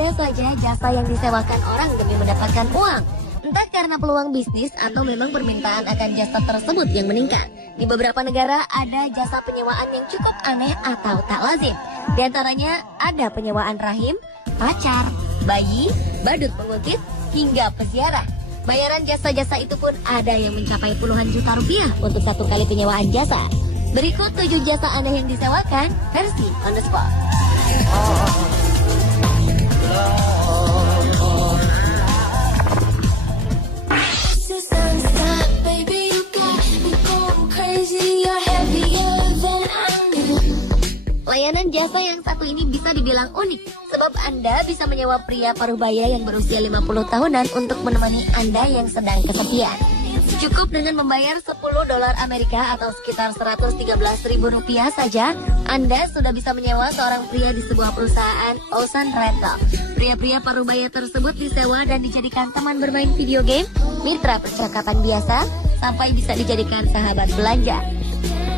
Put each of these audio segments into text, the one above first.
ada saja jasa yang disewakan orang demi mendapatkan uang. Entah karena peluang bisnis atau memang permintaan akan jasa tersebut yang meningkat. Di beberapa negara ada jasa penyewaan yang cukup aneh atau tak lazim. Di antaranya ada penyewaan rahim, pacar, bayi, badut penguntit, hingga peziarah. Bayaran jasa-jasa itu pun ada yang mencapai puluhan juta rupiah untuk satu kali penyewaan jasa. Berikut 7 jasa aneh yang disewakan versi on the spot. Layanan jasa yang satu ini bisa dibilang unik, sebab Anda bisa menyewa pria paruh-baya yang berusia 50 tahunan untuk menemani Anda yang sedang kesepian. Cukup dengan membayar $10 Amerika atau sekitar Rp113.000 saja, Anda sudah bisa menyewa seorang pria di sebuah perusahaan Ocean Rental. Pria-pria paruh-baya tersebut disewa dan dijadikan teman bermain video game, mitra percakapan biasa, sampai bisa dijadikan sahabat belanja.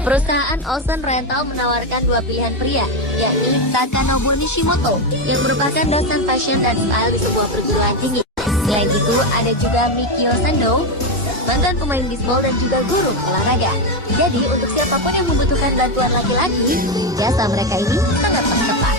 Perusahaan Ocean Rental menawarkan 2 pilihan pria, yakni Takanobu Nishimoto, yang merupakan dosen fashion dan style di sebuah perguruan tinggi. Selain itu, ada juga Mikio Sando, mantan pemain bisbol dan juga guru olahraga. Jadi, untuk siapapun yang membutuhkan bantuan laki-laki, jasa mereka ini sangat tepat.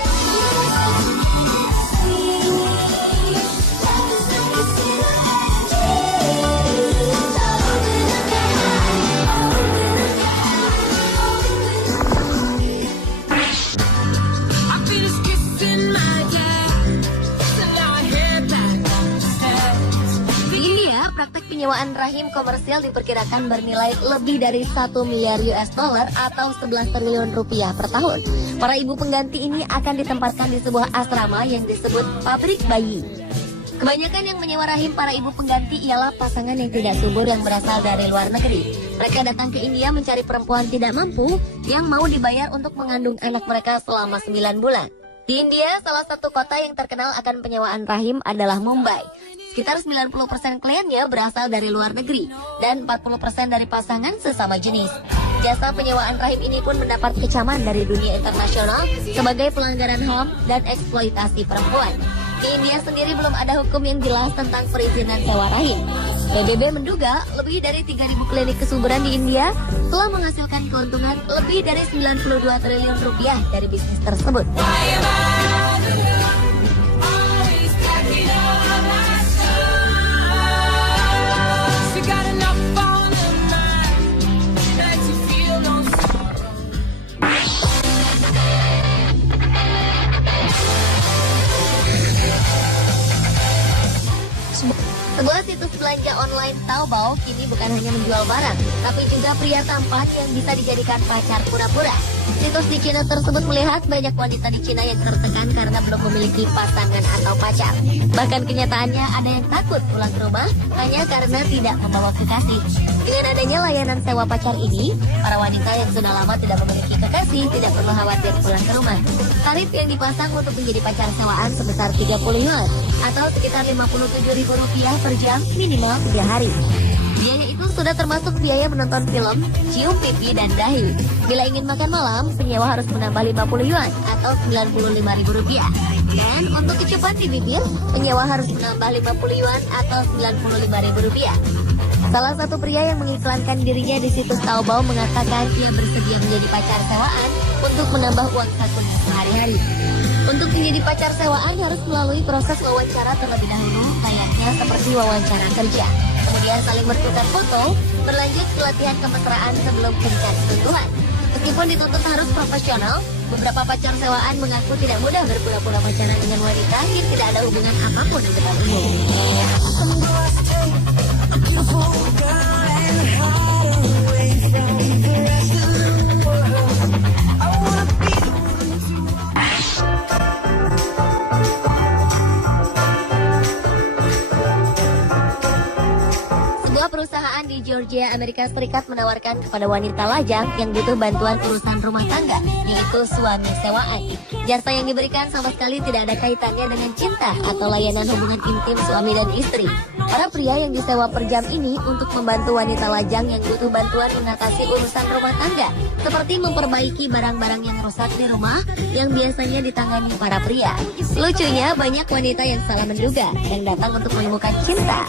Praktek penyewaan rahim komersial diperkirakan bernilai lebih dari 1 miliar US dollar atau 11 triliun rupiah per tahun. Para ibu pengganti ini akan ditempatkan di sebuah asrama yang disebut pabrik bayi. Kebanyakan yang menyewa rahim para ibu pengganti ialah pasangan yang tidak subur yang berasal dari luar negeri. Mereka datang ke India mencari perempuan tidak mampu yang mau dibayar untuk mengandung anak mereka selama 9 bulan. Di India, salah satu kota yang terkenal akan penyewaan rahim adalah Mumbai. Sekitar 90% kliennya berasal dari luar negeri dan 40% dari pasangan sesama jenis. Jasa penyewaan rahim ini pun mendapat kecaman dari dunia internasional sebagai pelanggaran HAM dan eksploitasi perempuan. Di India sendiri belum ada hukum yang jelas tentang perizinan sewa rahim. PBB menduga lebih dari 3.000 klinik kesuburan di India telah menghasilkan keuntungan lebih dari 92 triliun rupiah dari bisnis tersebut. Sebuah situs belanja online Taobao kini bukan hanya menjual barang, tapi juga pria tampan yang bisa dijadikan pacar pura-pura. Situs di Cina tersebut melihat banyak wanita di Cina yang tertekan karena belum memiliki pasangan atau pacar. Bahkan kenyataannya ada yang takut pulang ke rumah hanya karena tidak membawa kekasih. Dengan adanya layanan sewa pacar ini, para wanita yang sudah lama tidak memiliki kekasih tidak perlu khawatir pulang ke rumah. Tarif yang dipasang untuk menjadi pacar sewaan sebesar 30 yuan atau sekitar Rp57.000 per jam minimal 3 hari. Biaya itu sudah termasuk biaya menonton film, cium pipi, dan dahi. Bila ingin makan malam, penyewa harus menambah 50 yuan atau Rp95.000. Dan untuk kecupan di bibir, penyewa harus menambah 50 yuan atau Rp95.000. Salah satu pria yang mengiklankan dirinya di situs Taobao mengatakan ia bersedia menjadi pacar sewaan untuk menambah uang sakunya sehari-hari. Untuk menjadi pacar sewaan harus melalui proses wawancara terlebih dahulu, layaknya seperti wawancara kerja. Kemudian saling bertukar foto, berlanjut ke latihan kemesraan sebelum kencan sentuhan. Meskipun dituntut harus profesional, beberapa pacar sewaan mengaku tidak mudah berpura-pura pacaran dengan wanita yang tidak ada hubungan apapun di depan umum. perusahaan di Georgia, Amerika Serikat menawarkan kepada wanita lajang yang butuh bantuan urusan rumah tangga, yaitu suami sewaan. Jasa yang diberikan sama sekali tidak ada kaitannya dengan cinta atau layanan hubungan intim suami dan istri. Para pria yang disewa per jam ini untuk membantu wanita lajang yang butuh bantuan mengatasi urusan rumah tangga, seperti memperbaiki barang-barang yang rusak di rumah yang biasanya ditangani para pria. Lucunya, banyak wanita yang salah menduga yang datang untuk menemukan cinta.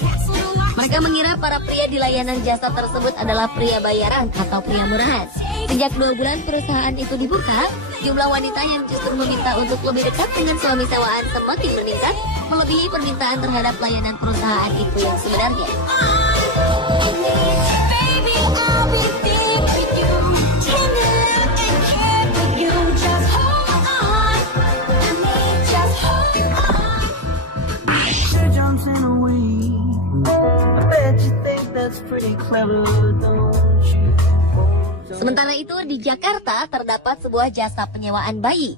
Mereka mengira para pria di layanan jasa tersebut adalah pria bayaran atau pria murahan. Sejak 2 bulan perusahaan itu dibuka, jumlah wanita yang justru meminta untuk lebih dekat dengan suami sewaan semakin meningkat, melebihi permintaan terhadap layanan perusahaan itu yang sebenarnya. Sementara itu di Jakarta terdapat sebuah jasa penyewaan bayi.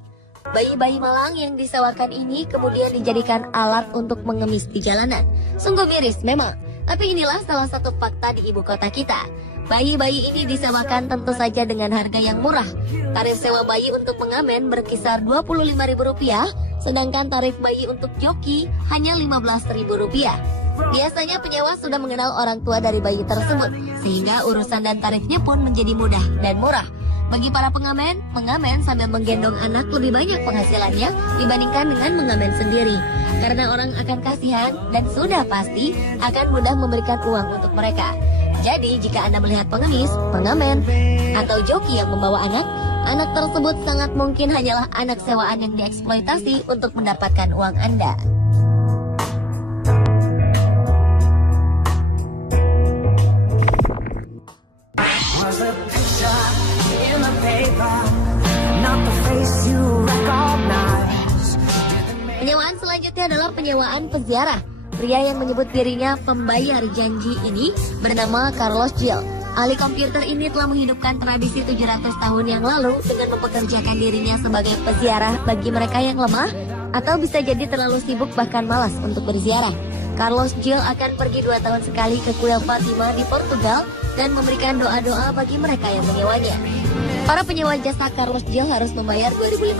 Bayi-bayi malang yang disewakan ini kemudian dijadikan alat untuk mengemis di jalanan. Sungguh miris memang, tapi inilah salah satu fakta di ibu kota kita. Bayi-bayi ini disewakan tentu saja dengan harga yang murah. Tarif sewa bayi untuk pengamen berkisar Rp25.000, sedangkan tarif bayi untuk joki hanya Rp15.000. Biasanya penyewa sudah mengenal orang tua dari bayi tersebut, sehingga urusan dan tarifnya pun menjadi mudah dan murah. Bagi para pengamen, mengamen sambil menggendong anak lebih banyak penghasilannya dibandingkan dengan mengamen sendiri. Karena orang akan kasihan dan sudah pasti akan mudah memberikan uang untuk mereka. Jadi jika Anda melihat pengemis, pengamen, atau joki yang membawa anak tersebut sangat mungkin hanyalah anak sewaan yang dieksploitasi untuk mendapatkan uang Anda. Penyewaan selanjutnya adalah penyewaan peziarah. Pria yang menyebut dirinya pembayar janji ini bernama Carlos Gil. Ahli komputer ini telah menghidupkan tradisi 700 tahun yang lalu dengan mempekerjakan dirinya sebagai peziarah bagi mereka yang lemah atau bisa jadi terlalu sibuk bahkan malas untuk berziarah. Carlos Gil akan pergi 2 tahun sekali ke kuil Fatima di Portugal dan memberikan doa-doa bagi mereka yang menyewanya. Para penyewa jasa Carlos Gil harus membayar $2.500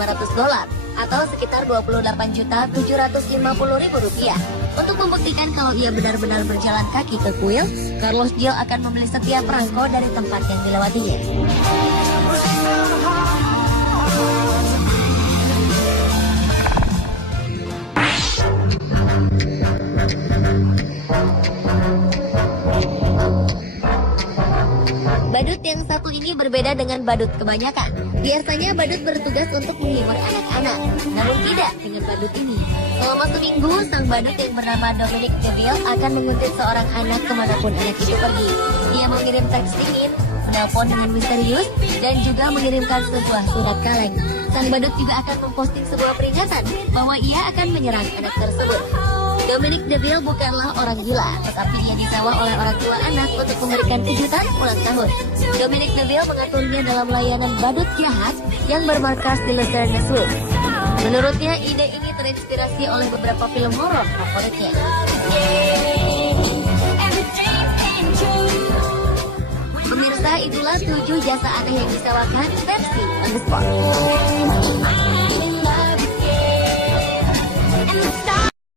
atau sekitar Rp28.750.000. Untuk membuktikan kalau ia benar-benar berjalan kaki ke kuil, Carlos Gil akan membeli setiap perangko dari tempat yang dilewatinya. Badut yang satu ini berbeda dengan badut kebanyakan. Biasanya badut bertugas untuk menghibur anak-anak, namun tidak dengan badut ini. Selama seminggu, sang badut yang bernama Dominic DeVille akan menguntit seorang anak kemanapun anak itu pergi. Ia mengirim teks dingin, menelpon dengan misterius, dan juga mengirimkan sebuah surat kaleng. Sang badut juga akan memposting sebuah peringatan bahwa ia akan menyerang anak tersebut. Dominic DeVille bukanlah orang gila, tetapi ia disewa oleh orang tua anak untuk memberikan kejutan ulang tahun. Dominic DeVille mengaturnya dalam layanan badut jahat yang bermarkas di Los Angeles. Menurutnya, ide ini terinspirasi oleh beberapa film horor favoritnya. Pemirsa, itulah 7 jasa aneh yang disewakan versi on the spot.